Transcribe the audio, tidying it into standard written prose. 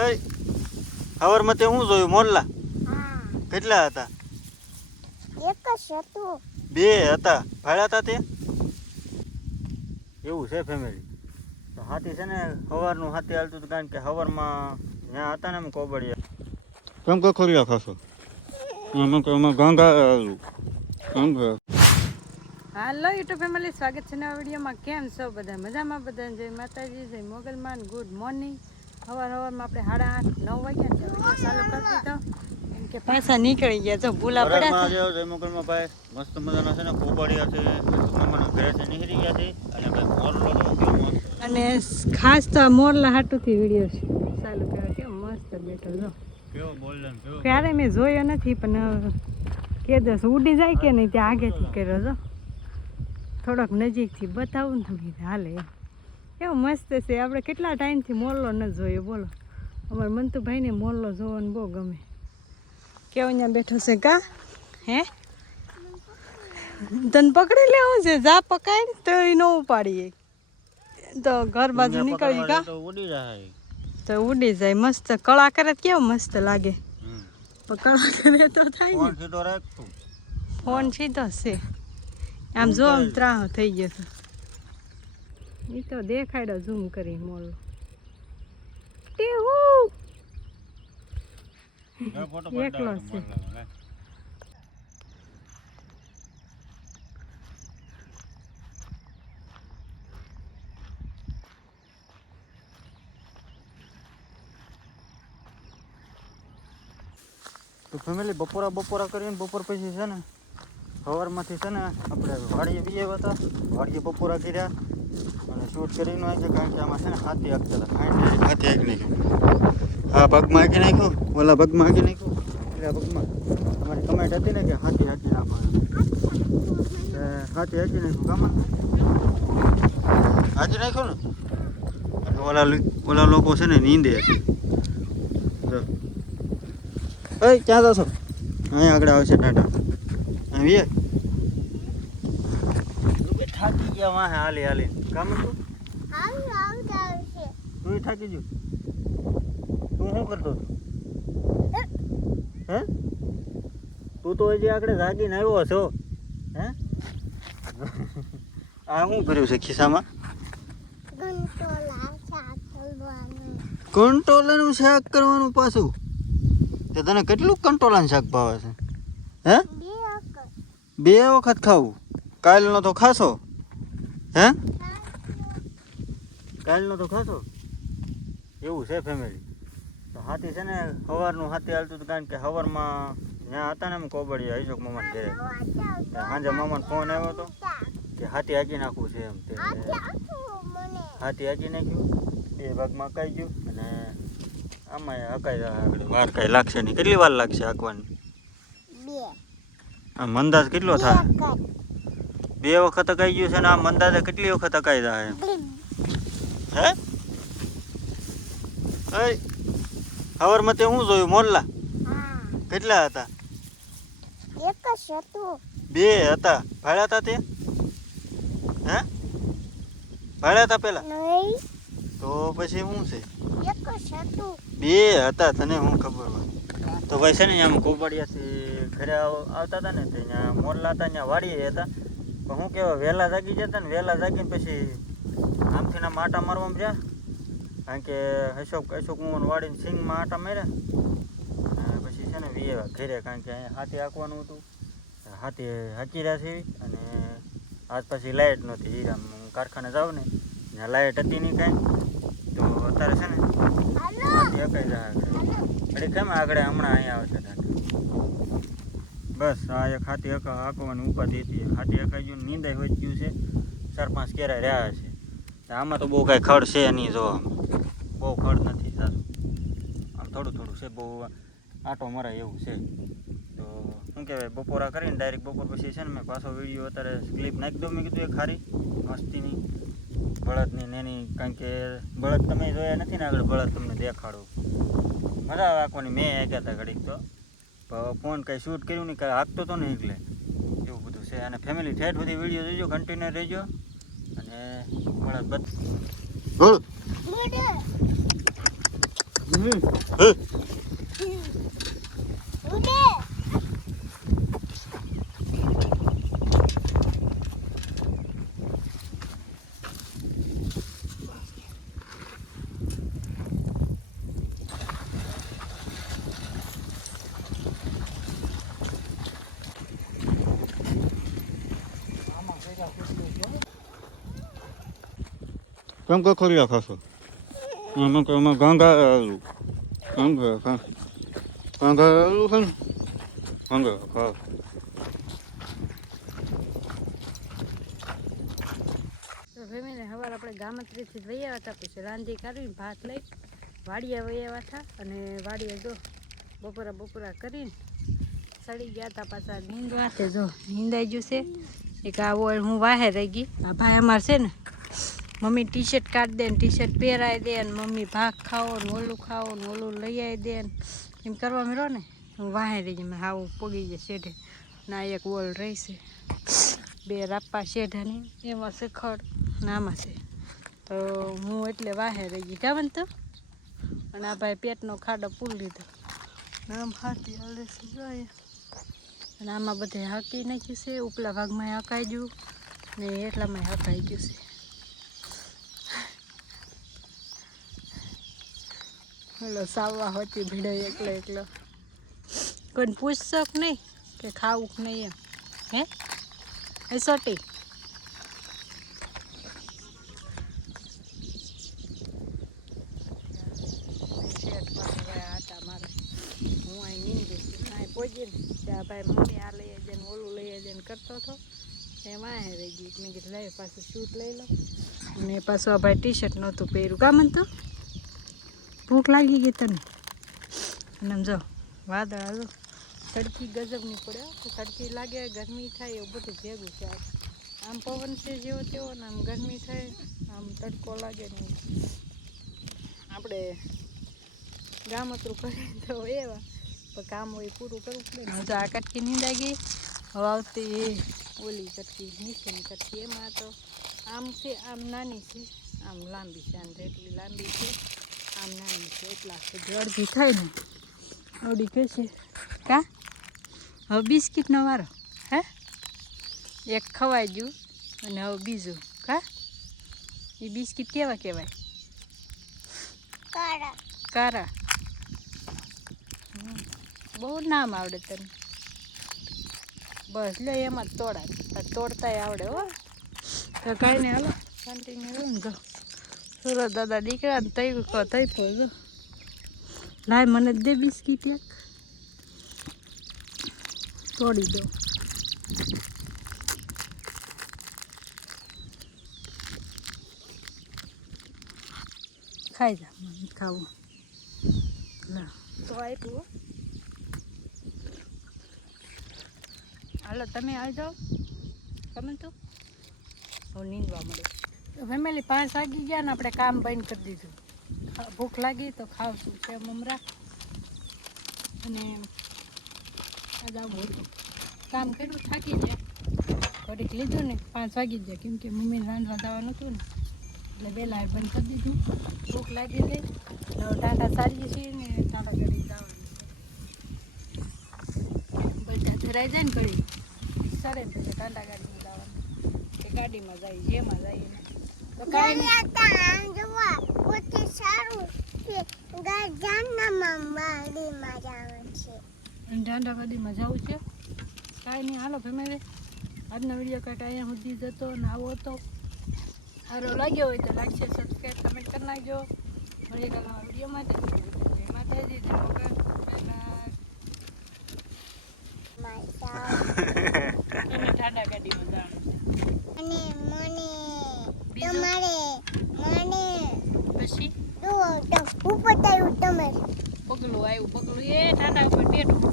અય હવારમાં તે હું જોયું મોરલા કેટલા હતા? એક જ હતું. બે હતા. ભાડ્યા હતા તે એવું છે ફેમિલી. તો હાથી છે ને સવારનું હાથી હાલતું હતું, કારણ કે સવારમાં ત્યાં હતા ને એમ કોબડિયા. કેમ કે ખોરિયા ખાશો એમાં ગાંગા હાલો યુટ્યુબ ફેમિલી, સ્વાગત છે નવા વિડીયોમાં. કેમ છો બધા? મજામાં? બધા જય માતાજી, જય મોગલમાન. Good morning. સવારમાં આપણે 8:30-9 વાગ્યા વિડીયો ચાલુ કરી દીધો, કેમ કે પાછા નીકળી ગયા. જો ભૂલા પડ્યા છે. જય મોગલમાં ભાઈ, મસ્ત મજાના છે ને કોબડિયા છે, ઘરેથી નીકળી ગયા છે. અને ભાઈ મોરલો અને ખાસ તો આ મોરલા હાટુથી વિડીયો ચાલુ કર્યો. કેવો મસ્ત બેઠો જો. કેવો બોલ કેવો ક્યારે મેં જોયો નથી, પણ કે દસ ઉડી જાય કે નહીં ત્યાં આગેથી કર્યો જો. થોડોક નજીકથી બતાવું ને થોડી હાલે એમ. કેવો મસ્ત છે. આપણે કેટલા ટાઈમથી મોરલો ન જોયો બોલો. અમારા મંતુભાઈને મોરલો જોવાનું બહુ ગમે. કેવો અહીંયા બેઠો છે કા? હે તને પકડી લેવું છે? જા પકડ તો એ ન ઉપાડીએ તો ઘર બાજુ નીકળી કા તો ઉડી જાય. તો ઉડી જાય. મસ્ત કળા કરે કેવો મસ્ત લાગે. પણ કળા કરે તો થાય ફોન ને. સીધો રાખતું. ફોન સીધો છે. આમ જો આમ ત્રાહ થઈ ગયો છે. એ તો દેખાડ્યો ઝૂમ કરી મોરલો. એકલો છે. તો ફેમિલી બપોરા કરીને બપોર પછી છે ને સવારમાંથી છે ને આપણે વાડીએ બી હતા. વાડીએ બપોરા કર્યા અને શૂટ કરીને આવે છે, કારણ કે આમાં છે ને હાથી હાંકતા હતા. હાથી હાંકી નાખ્યું. આ પગમાં હાંકી નાખ્યું, ઓલા પગમાં હાંકી નાખ્યું. એટલે પગમાં અમારી કમેન્ટ હતી ને કે હાથી હાંકી નાખવાનું. હાથી હાંકી નાખ્યું. કામાં હાંકી નાખ્યું ને એટલે ઓલા લોકો છે ને નીંદે છે. એ ક્યાં જશો? અહીંયા આગળ આવશે ટાટા. આવીએ થાકી ગયા વાહે હાલી કામ હતું. તું થાકી ગયો? તું શું કરતો હતો? હે તું તો હજી આગળ જાગીને આવ્યો છો. હે આ શું કર્યું છે ખિસ્સામાં? કંટોલાનું શાક કરવાનું પાછું. તે તને કેટલું કંટોલાનું શાક ભાવે છે? હે 2 વખત ખાવું? કાલનો તો ખાશો? હે કાલનો તો ખાશો? એવું છે ફેમિલી. તો હાથી છે ને સવારનું હાથી હાલતું હતું, કારણ કે સવારમાં ત્યાં હતા ને એમ કોબડિયા અશોક મામાને ઘરે. સાંજે મામાને ફોન આવ્યો હતો કે હાથી હાંકી નાખવું છે એમ. તે હાથી હાંકી નાખ્યું. 2 ભાગમાં હકાઈ ગયું અને આમાં હકાઈ આગળ વાર કાંઈ લાગશે નહીં. કેટલી વાર લાગશે હાંકવાની? આ મંદાજ કેટલો થાય? 2 વખત હકાઈ ગયું છે ને આ મંદાજે કેટલી વખત હકાઈ જાય? હે સવારમાં તે હું જોયું મોરલા કેટલા હતા? એક જ હતું. 2 હતા. ભાડ્યા હતા તે? હે ભાડ્યા હતા પેલા? નહીં, તો પછી શું છે? એક જ હતું. 2 હતા. તને શું ખબર હોય? તો ભાઈ છે ને આમ કોબડિયાથી ઘરે આવતા હતા ને ત્યાં મોરલા હતા, ત્યાં વાડીએ હતા. પણ શું કહેવાય, વહેલા જાગી જતા ને વહેલા જાગીને પછી આમથી ના આટા મારવામાં જ્યાં, કારણ કે અશોક કુંવર વાડીને સિંગમાં આટા માર્યા. પછી છે ને વીએ ઘરે, કારણ કે અહીંયા હાથી હાંકવાનું હતું. હાથી હાંકી રહ્યા છે. અને આજ પછી લાઇટ નહોતી. હીરામ કારખાને જાઉં ને ત્યાં લાઇટ હતી નહીં કાંઈ. તો અત્યારે છે ને હાથી હકાઈ જાય આગળ. એટલે કેમ આગળ હમણાં અહીંયા આવશે ટાટા. બસ આ એક હાથી હાંકવાની ઉપાધિ હતી. હાથી હકાઈ ગયું, નીંદાઈ હોઈ ગયું છે. 4-5 કેરા રહ્યા છે. આમાં તો બહુ કાંઈ ખડ છે નહીં. જો બહુ ખડ નથી સારું, આમ થોડું છે. બહુ આટો મરાય એવું છે. તો શું કહેવાય, બપોરા કરીને ડાયરેક્ટ બપોર પછી છે ને મેં પાછો વિડીયો અત્યારે ક્લિપ નાખી દઉં. મેં કીધું એ ખારી મસ્તીની બળદની નેની, કારણ કે બળદ તમે જોયા નથી ને આગળ. બળદ તમને દેખાડું, મજા આવે આંકવાની. મેં હાંક્યા હતા ઘડીક તો, ફોન કાંઈ શૂટ કર્યું નહીં, કાંઈ હાંકતો તો નહીં એટલે એવું બધું છે. અને ફેમિલી ઠેઠ બધી વિડીયો જોઈજો, કન્ટિન્યુ રહેજો. અને બળદ ઉડે કેમ કે ખોરિયા ખાશો આમાં ગાંગા આલુ ગાંગા છે ને ગાંગા ખા તો ફેમિલી સવારે આપણે ગામત્રીથી વહી આવ્યા હતા, પછી રાંધી કાઢીને ભાત લઈ વાડીએ વહી આવ્યા હતા. અને વાડીએ જો બપોરા કરીને સડી ગયા હતા પાછા નીંદવા. તે જો નીંદાઈ ગયું છે. એક આ ઓળ હું વાહે રહી ગઈ. આ ભાઈ અમારે છે ને મમ્મી ટી શર્ટ કાઢી દે ને ટી શર્ટ પહેરાવી દે ને મમ્મી ભાગ ખાવો ને ઓલું ખાવો ને ઓલું લઈ આવી દે ને એમ કરવા મળ્યો ને હું વાહે રહી ગઈ. મેં હાવું પગી જાય શેઢે ના એક ઓળ રહી છે, બે રાપા શેઢાની એમાં શેખડ નામાં છે. તો હું એટલે વાહે રહી ગઈ કાવન તો. અને આ ભાઈ પેટનો ખાડો પૂરી લીધો. આમ હાથી હાલે છે જોઈએ. અને આમાં બધે હાકી નાખ્યું છે. ઉપલા ભાગમાં હકાઈ ગયું ને એટલામાં હકાઈ ગયું છે. ઓલો સાવવા હોતી ભીડો એકલો કોઈને પૂછશો કે નહીં કે ખાવું કે નહીં એમ હે સોટી આટા મારે હું અહીં નીંદું અહીં પહોંચી ને ત્યાં ભાઈ મમ્મી આ લઈ જાય ને ઓલું લઈ જાય ને કરતો હતો એમાં આ રહી ગઈ. મેં કીધું લઈ પાછું શૂટ લઈ લો. અને પાછું આ ભાઈ ટી શર્ટ નહોતું પહેર્યું કામ તો ભૂખ લાગી ગઈ તને. અને આમ જો વાદળા જો તડકી ગજબની પડે તો તડકી લાગે ગરમી થાય એવું બધું ભેગું છે. આમ પવન છે જેવો તેવો ને આમ ગરમી થાય આમ તડકો લાગે ને આપણે ગામતરું કરીએ તો એવા પણ કામ હોય પૂરું કરવું પડે ને. જો આ કટકી નીંદાઈ ગઈ. હવે આવતી ઓલી કટકી નીચેની કટકી એમાં તો આમ છે આમ નાની છે આમ લાંબી છે. આમ જેટલી લાંબી છે આમ નાની છે એટલા સુધી અડધી થાય ને અડી કહેશે કા. હવે બિસ્કિટનો વારો હે એક ખવાઈ ગયું અને હવે બીજું કા. એ બિસ્કિટ કેવા કહેવાય? કારા. બહુ નામ આવડે તને. બસ લે એમાં જ તોડાય તોડતાય આવડે હો. તો કાંઈ નહીં હાલો કન્ટિન્યુ રહું ને જો સુરત દાદા દીકરા ને તઈ જો લાય મને દે બિસ્કિટ એક તોડી દો. ખાઈ જા મને ખાવું લા તો આપ્યું. હાલો તમે આવી જાઓ તમે તો હું નીંદવા મળે. તો ફેમિલી 5 વાગી ગયા ને આપણે કામ બંધ કરી દીધું. ભૂખ લાગી તો ખાવશું છે મમરા. અને આજે આવું હતું કામ કર્યું થાકી જાય ઘડીક લીધું ને 5 વાગી જાય કેમ કે મમ્મીને રાંધવા જવાનું હતું ને એટલે વહેલા બંધ કરી દીધું. ભૂખ લાગી ગઈ. હવે ટાટા ચાલીએ છીએ ને ટાટા કરી જવાનું બધા ધરાઈ જાય ને ઘડી સરે ને પછી ટાટા ગાડીમાં જવાનું કે ગાડીમાં જાય જેમાં જઈએ ને તો કાંઈ નહીં. ઢાંડા ગાડીમાં જવું છે કાંઈ નહીં. હાલો ફેમિલી આજનો વિડીયો કંઈક અહીંયા સુધી જતો ને આવો હતો. સારો લાગ્યો હોય તો લાઈક શેર સબસ્ક્રાઈબ કમેન્ટ કરી નાખજો. મળીએ કાલના વિડીયો માટે. જય માતાજી જય મોગલ. ઢાંડા ગાડીમાં જવાનું પછી પગલું આવ્યું પગલું એ ઠાંડા ઉપર બેઠું